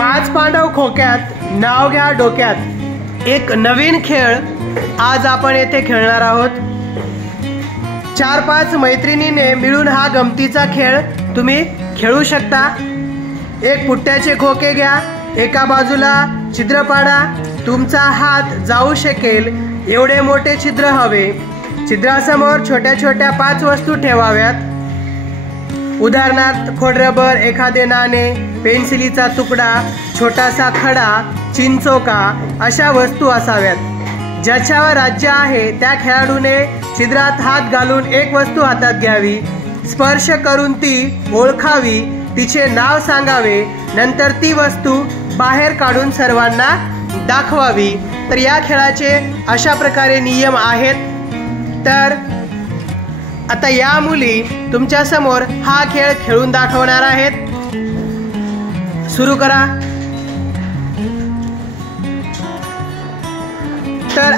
पाच पांडव खोक्यात नाव घ्या डोक्यात एक नवीन खेळ आज आपण येथे खेळणार आहोत। 4-5 मैत्रिणीने मिळून हा गमतीचा खेळ तुम्ही खेळू शकता। एक पुट्ट्याचे खोके घ्या, एका बाजूला छिद्र पाडा, तुमचा हात जाऊ शकेल एवढे मोठे छिद्र हवे। छिद्रासमोर छोट्या छोट्या 5 वस्तू ठेवाव्यात। उदाहरणार्थ खोडरबर, एखादे नाणे, पेन्सिलीचा तुकडा, छोटासा खडा, चिंचोका अशा वस्तू असाव्यात। ज्याच्यावर राज्य आहे त्या खेळाडूने छिद्रात हात घालून एक वस्तू हातात घ्यावी, स्पर्श करून ती ओळखावी, तिचे नाव सांगावे, नंतर ती वस्तू बाहेर काढून सर्वांना दाखवावी। तर या खेळाचे अशा प्रकारे नियम आहेत। तर आता या मुली तुमच्या समोर हा खेळ खेळून दाखवणार आहेत। सुरू करा। तर